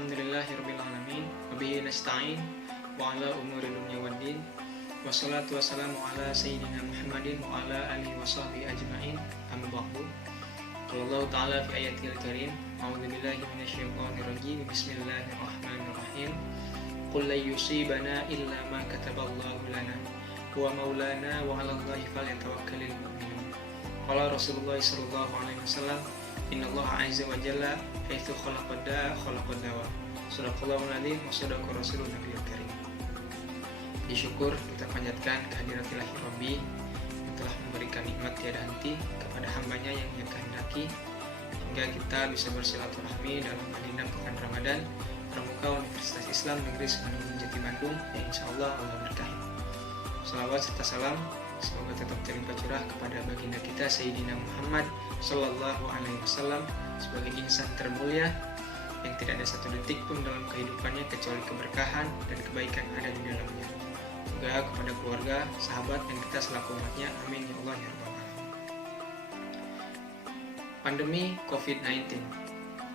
Alhamdulillahirabbil alamin wa bihi nasta'in wa ala umuri dunya waddin wassalatu wassalamu ala sayyidina Muhammadin wa ala alihi wa sahbihi ajma'in amma ba'du. Qala Allah ta'ala fi ayatil karim a'udzu billahi minasyaitonir rajim bismillahirrahmanirrahim qul la yusibana illa ma kataballahu lana huwa maulana wa 'alallahi falyatawakkalul mu'minun. Qala Rasulullah sallallahu alaihi wasallam innallaha 'azza wa jalla haitsu khalaqad dawa. Sadaqallahul adzim wa sadaqa rasulun nabiyul karim. Disyukur kita panjatkan kehadirat ilahi Rabbi yang telah memberikan nikmat tiada henti kepada hambanya yang ia kehendaki hingga kita bisa bersilaturahmi dalam agenda pekan Ramadan Pramuka Universitas Islam Negeri Sunan Jati Bandung yang insyaallah Allah berkahi. Salawat serta salam semoga tetap terlimpah curah kepada baginda kita Sayyidina Muhammad Sallallahu Alaihi Wasallam sebagai insan termulia yang tidak ada satu detik pun dalam kehidupannya kecuali keberkahan dan kebaikan ada di dalamnya. Juga kepada keluarga, sahabat, dan kita selaku umatnya. Amin ya Allah ya Rabbal Alamin. Pandemi COVID-19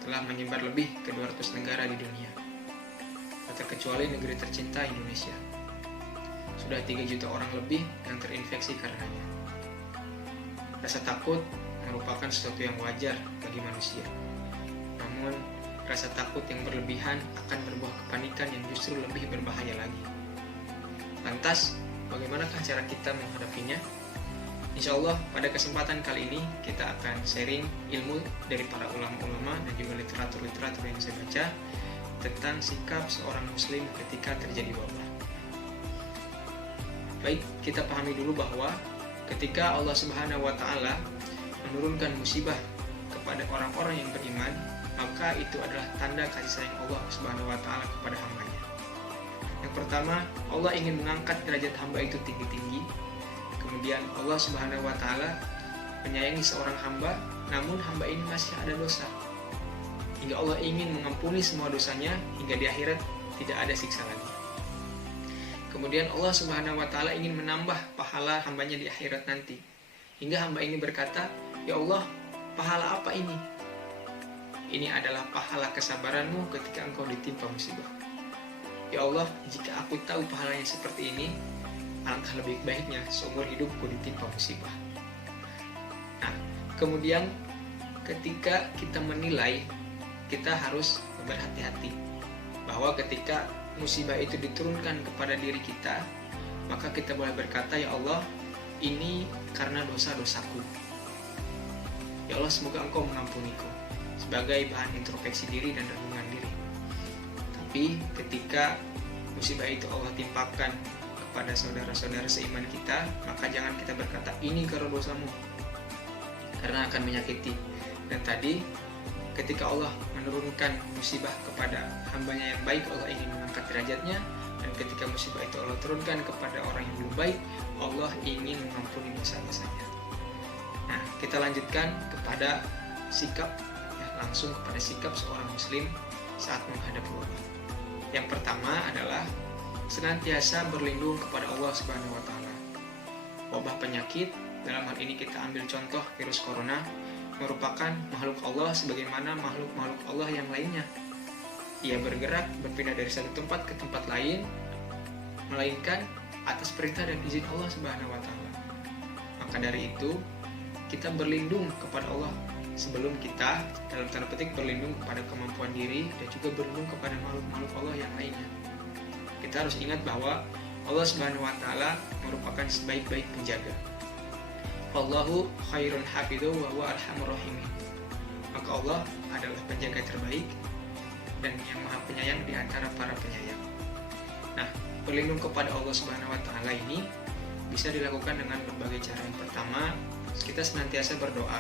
telah menyebar lebih ke 200 negara di dunia, tak terkecuali negeri tercinta Indonesia. Sudah 3 juta orang lebih yang terinfeksi karenanya. Rasa takut merupakan sesuatu yang wajar bagi manusia. Namun, rasa takut yang berlebihan akan berbuah kepanikan yang justru lebih berbahaya lagi. Lantas, bagaimanakah cara kita menghadapinya? Insya Allah, pada kesempatan kali ini kita akan sharing ilmu dari para ulama-ulama dan juga literatur-literatur yang saya baca tentang sikap seorang muslim ketika terjadi wabah. Baik, kita pahami dulu bahwa ketika Allah Subhanahu wa Ta'ala menurunkan musibah kepada orang-orang yang beriman, maka itu adalah tanda kasih sayang Allah Subhanahu wa Ta'ala kepada hambanya. Yang pertama, Allah ingin mengangkat derajat hamba itu tinggi-tinggi. Kemudian Allah Subhanahu wa Ta'ala menyayangi seorang hamba, namun hamba ini masih ada dosa, hingga Allah ingin mengampuni semua dosanya hingga di akhirat tidak ada siksa lagi. Kemudian Allah Subhanahu wa Ta'ala ingin menambah pahala hambanya di akhirat nanti, hingga hamba ini berkata, "Ya Allah, pahala apa ini?" Ini adalah pahala kesabaranmu ketika engkau ditimpa musibah. Ya Allah, jika aku tahu pahalanya seperti ini, alangkah lebih baiknya seumur hidupku ditimpa musibah. Nah, kemudian ketika kita menilai, kita harus berhati-hati bahwa ketika musibah itu diturunkan kepada diri kita, maka kita boleh berkata, "Ya Allah, ini karena dosa-dosaku. Ya Allah, semoga Engkau mengampuniku," sebagai bahan introspeksi diri dan renungan diri. Tapi ketika musibah itu Allah timpakan kepada saudara-saudara seiman kita, maka jangan kita berkata, "Ini karena dosamu," karena akan menyakiti. Dan tadi ketika Allah menurunkan musibah kepada hambanya yang baik, Allah ingin mengangkat derajatnya. Dan ketika musibah itu Allah turunkan kepada orang yang belum baik, Allah ingin mengampuni dosa-dosanya. Nah, kita lanjutkan kepada sikap, langsung kepada sikap seorang muslim saat menghadapi wabah. Yang pertama adalah senantiasa berlindung kepada Allah Subhanahu wa Ta'ala. Wabah penyakit, dalam hal ini kita ambil contoh virus corona, merupakan makhluk Allah sebagaimana makhluk-makhluk Allah yang lainnya. Ia bergerak, berpindah dari satu tempat ke tempat lain, melainkan atas perintah dan izin Allah Subhanahu wa Ta'ala. Maka dari itu, kita berlindung kepada Allah sebelum kita, dalam tanda petik, berlindung kepada kemampuan diri dan juga berlindung kepada makhluk-makhluk Allah yang lainnya. Kita harus ingat bahwa Allah Subhanahu wa Ta'ala merupakan sebaik-baik penjaga. Wallahu khairun hafidhu wa huwa arhamur rahimin. Maka Allah adalah penjaga terbaik dan yang maha penyayang di antara para penyayang. Nah, berlindung kepada Allah Subhanahu wa Ta'ala ini bisa dilakukan dengan berbagai cara. Yang pertama, kita senantiasa berdoa.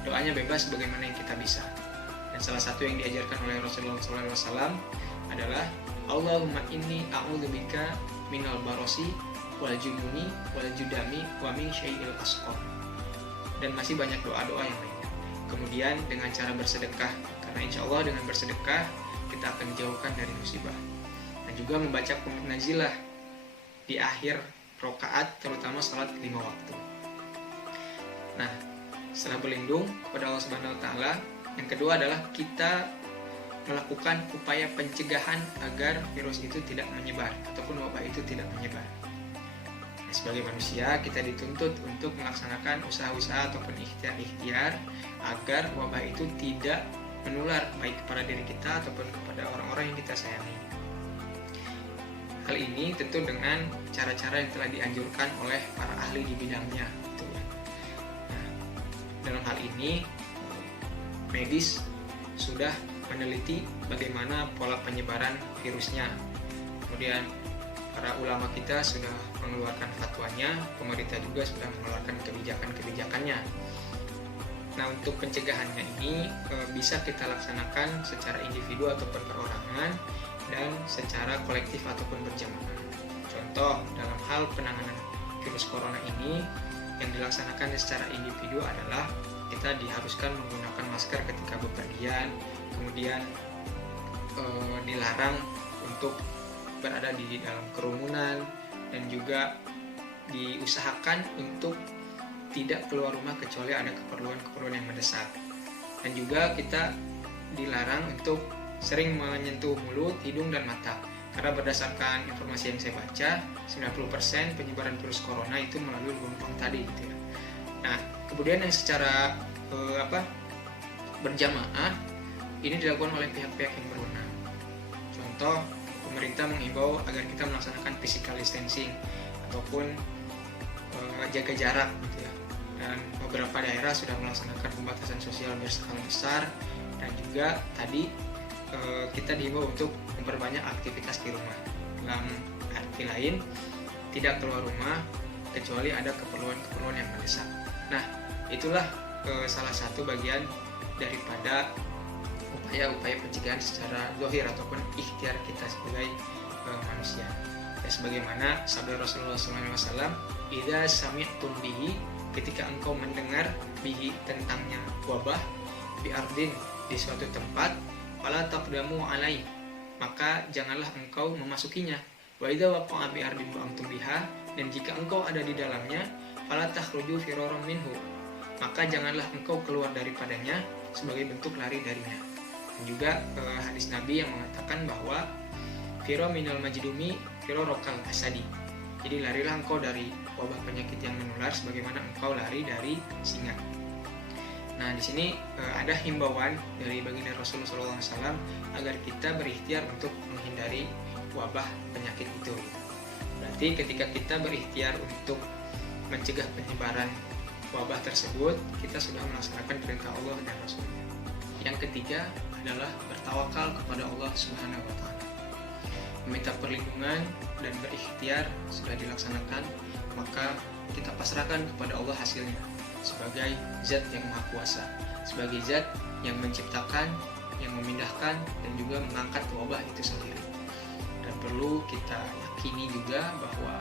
Doanya bebas bagaimana yang kita bisa. Dan salah satu yang diajarkan oleh Rasulullah SAW adalah Allahumma inni a'udzubika minal barosi wal jununi wal judami wa min syai'il asqam. Dan masih banyak doa-doa yang lainnya. Kemudian dengan cara bersedekah, karena insya Allah dengan bersedekah kita akan dijauhkan dari musibah. Dan juga membaca qunut nazilah di akhir rakaat, terutama salat 5 waktu. Nah, setelah berlindung kepada Allah Subhanahu wa Ta'ala, yang kedua adalah kita melakukan upaya pencegahan agar virus itu tidak menyebar ataupun wabah itu tidak menyebar. Nah, sebagai manusia kita dituntut untuk melaksanakan usaha-usaha ataupun ikhtiar-ikhtiar agar wabah itu tidak menular baik kepada diri kita ataupun kepada orang-orang yang kita sayangi. Hal ini tentu dengan cara-cara yang telah dianjurkan oleh para ahli di bidangnya. Gitu. Nah, dalam hal ini medis sudah meneliti bagaimana pola penyebaran virusnya. Kemudian para ulama kita sudah mengeluarkan fatwanya, pemerintah juga sudah mengeluarkan kebijakan-kebijakannya. Nah, untuk pencegahannya ini bisa kita laksanakan secara individu ataupun perorangan dan secara kolektif ataupun berjamaah. Contoh, dalam hal penanganan virus corona ini yang dilaksanakan secara individu adalah kita diharuskan menggunakan masker ketika bepergian, kemudian dilarang untuk berada di dalam kerumunan, dan juga diusahakan untuk tidak keluar rumah kecuali ada keperluan-keperluan yang mendesak. Dan juga kita dilarang untuk sering menyentuh mulut, hidung, dan mata. Karena berdasarkan informasi yang saya baca, 90% penyebaran virus corona itu melalui gelombang tadi gitu ya. Nah, kemudian yang secara berjamaah ini dilakukan oleh pihak-pihak yang berwenang. Contoh, pemerintah menghimbau agar kita melaksanakan physical distancing ataupun jaga jarak gitu ya. Dan beberapa daerah sudah melaksanakan pembatasan sosial berskala besar, dan juga tadi kita dihimbau untuk memperbanyak aktivitas di rumah. Dalam arti lain, tidak keluar rumah kecuali ada keperluan-keperluan yang mendesak. Nah, itulah salah satu bagian daripada upaya-upaya pencegahan secara zahir ataupun ikhtiar kita sebagai manusia. Ya, sebagaimana sabda Rasulullah SAW, "Idza sami'tum bihi," ketika engkau mendengar bihi tentangnya wabah, bi ardin, di suatu tempat, fala taqdamu alai, maka janganlah engkau memasukinya. Wa idza waqa'a bi ardin wa antum biha, dan jika engkau ada di dalamnya, fala takhruju firaran minhu, maka janganlah engkau keluar daripadanya sebagai bentuk lari darinya. Dan juga hadis Nabi yang mengatakan bahwa firo minal majdumi firo rokal asadi, jadi larilah engkau dari wabah penyakit yang menular sebagaimana engkau lari dari singa. Nah, di sini ada himbauan dari baginda Rasulullah SAW agar kita berikhtiar untuk menghindari wabah penyakit itu. Berarti ketika kita berikhtiar untuk mencegah penyebaran wabah tersebut, kita sudah melaksanakan perintah Allah dan Rasul-Nya. Yang ketiga adalah bertawakal kepada Allah Subhanahu wa Ta'ala. Meminta perlindungan dan berikhtiar sudah dilaksanakan, maka kita pasrahkan kepada Allah hasilnya sebagai zat yang maha kuasa, sebagai zat yang menciptakan, yang memindahkan, dan juga mengangkat wabah itu sendiri. Dan perlu kita yakini juga bahwa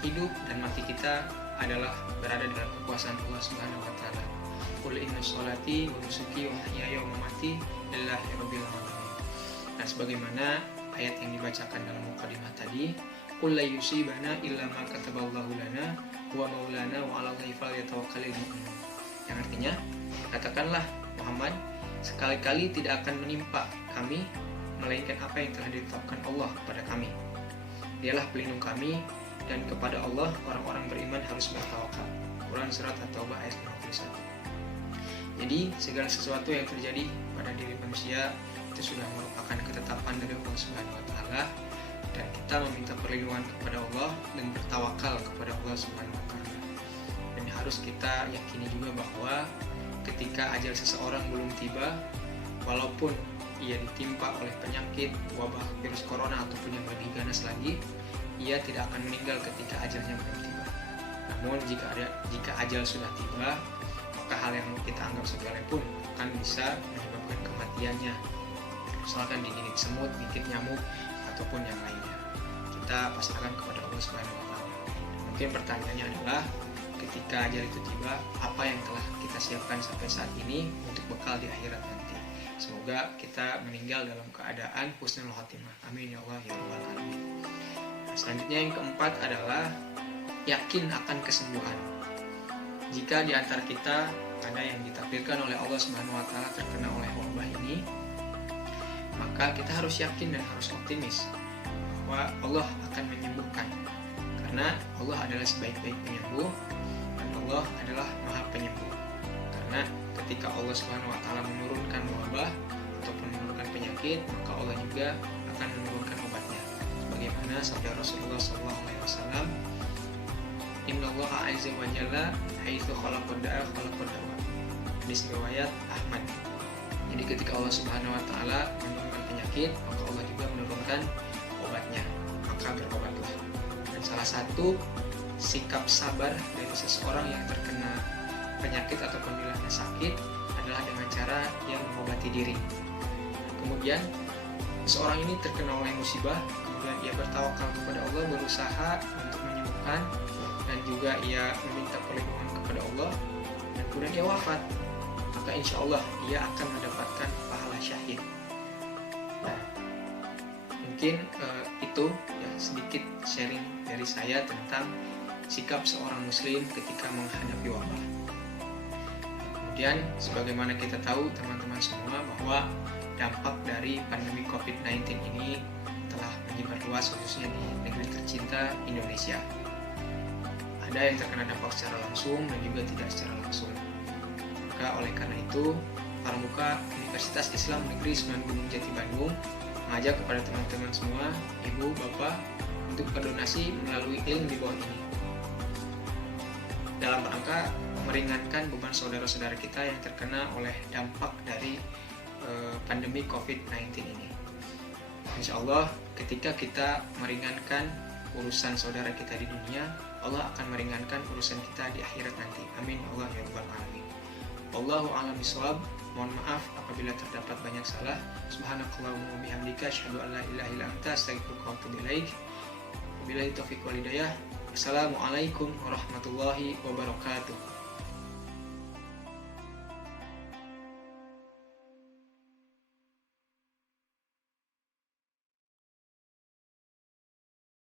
hidup dan mati kita adalah berada dalam kekuasaan Allah Subhanahu wa Ta'ala. Qul inna sholati wa nusuki wa mahyaya wa mamati lillahi rabbil alamin. Nah, sebagaimana ayat yang dibacakan dalam mukadimah tadi, qul la yusibana illa ma kataballahu lana wa maulana wa 'alallahi falyatawakkalul mu'minun. Yang artinya, katakanlah Muhammad, sekali-kali tidak akan menimpa kami melainkan apa yang telah ditetapkan Allah kepada kami. Dialah pelindung kami, dan kepada Allah orang-orang beriman harus bertawakal. Quran Surat At-Taubah ayat 51. Jadi segala sesuatu yang terjadi pada diri manusia itu sudah merupakan ketetapan dari Allah Subhanahu wa Ta'ala, dan kita meminta perlindungan kepada Allah dan bertawakal kepada Allah Subhanahu wa Ta'ala. Dan harus kita yakini juga bahwa ketika ajal seseorang belum tiba, walaupun ia ditimpa oleh penyakit wabah virus corona ataupun yang lebih ganas lagi, ia tidak akan meninggal ketika ajalnya belum tiba. Namun jika ajal sudah tiba, maka hal yang kita anggap sepele pun akan bisa menyebabkan kematiannya. Misalkan digigit semut, digigit nyamuk, ataupun yang lainnya. Kita pasrahkan kepada Allah Subhanahu wa Ta'ala. Mungkin pertanyaannya adalah, ketika ajal itu tiba, apa yang telah kita siapkan sampai saat ini untuk bekal di akhirat nanti? Semoga kita meninggal dalam keadaan husnul khotimah. Amin ya Allah ya rabbal alamin. Selanjutnya yang keempat adalah yakin akan kesembuhan. Jika di antara kita ada yang ditakdirkan oleh Allah Subhanahu wa Ta'ala terkena oleh wabah ini, maka kita harus yakin dan harus optimis bahwa Allah akan menyembuhkan, karena Allah adalah sebaik-baik penyembuh dan Allah adalah Maha Penyembuh. Karena ketika Allah Subhanahu wa taala menurunkan wabah ataupun menurunkan penyakit, maka Allah juga akan menurunkan obatnya. Sebagaimana sabda Rasulullah SAW, Innallaha azza wa jalla haitsu khalaqad da'a khalaqad dawa. Hadis riwayat Ahmad. Jadi ketika Allah Subhanahu wa taala menurunkan penyakit, maka Allah juga menurunkan obatnya. Maka berobatlah. Dan salah satu sikap sabar dari seseorang yang terkena penyakit ataupun dilanda sakit adalah dengan cara dia mengobati diri. Kemudian seseorang ini terkena oleh musibah, kemudian ia bertawakal kepada Allah, berusaha untuk menyembuhkan, dan juga ia meminta perlindungan kepada Allah, dan kemudian ia wafat, maka insya Allah ia akan mendapatkan pahala syahid. Nah, mungkin itu ya sedikit sharing dari saya tentang sikap seorang muslim ketika menghadapi wabah. Kemudian sebagaimana kita tahu teman-teman semua bahwa dampak dari pandemi COVID-19 ini telah menyebar luas, khususnya di negeri tercinta Indonesia. Ada yang terkena dampak secara langsung dan juga tidak secara langsung. Maka oleh karena itu, Pramuka Universitas Islam Negeri Sunan Gunung Jati Bandung mengajak kepada teman-teman semua, ibu, bapak, untuk berdonasi melalui link di bawah ini, dalam rangka meringankan beban saudara-saudara kita yang terkena oleh dampak dari pandemi COVID-19 ini. Insya Allah ketika kita meringankan urusan saudara kita di dunia, Allah akan meringankan urusan kita di akhirat nanti. Amin Allah ya rabbal alamin. Wallahu a'lam bishawab. Mohon maaf apabila terdapat banyak salah. Subhanakallahumma wa bihamdika asyhadu an la ilaha illa anta astaghfiruka wa atubu ilaik. Wabillahi taufiq wal hidayah. Assalamualaikum warahmatullahi wabarakatuh.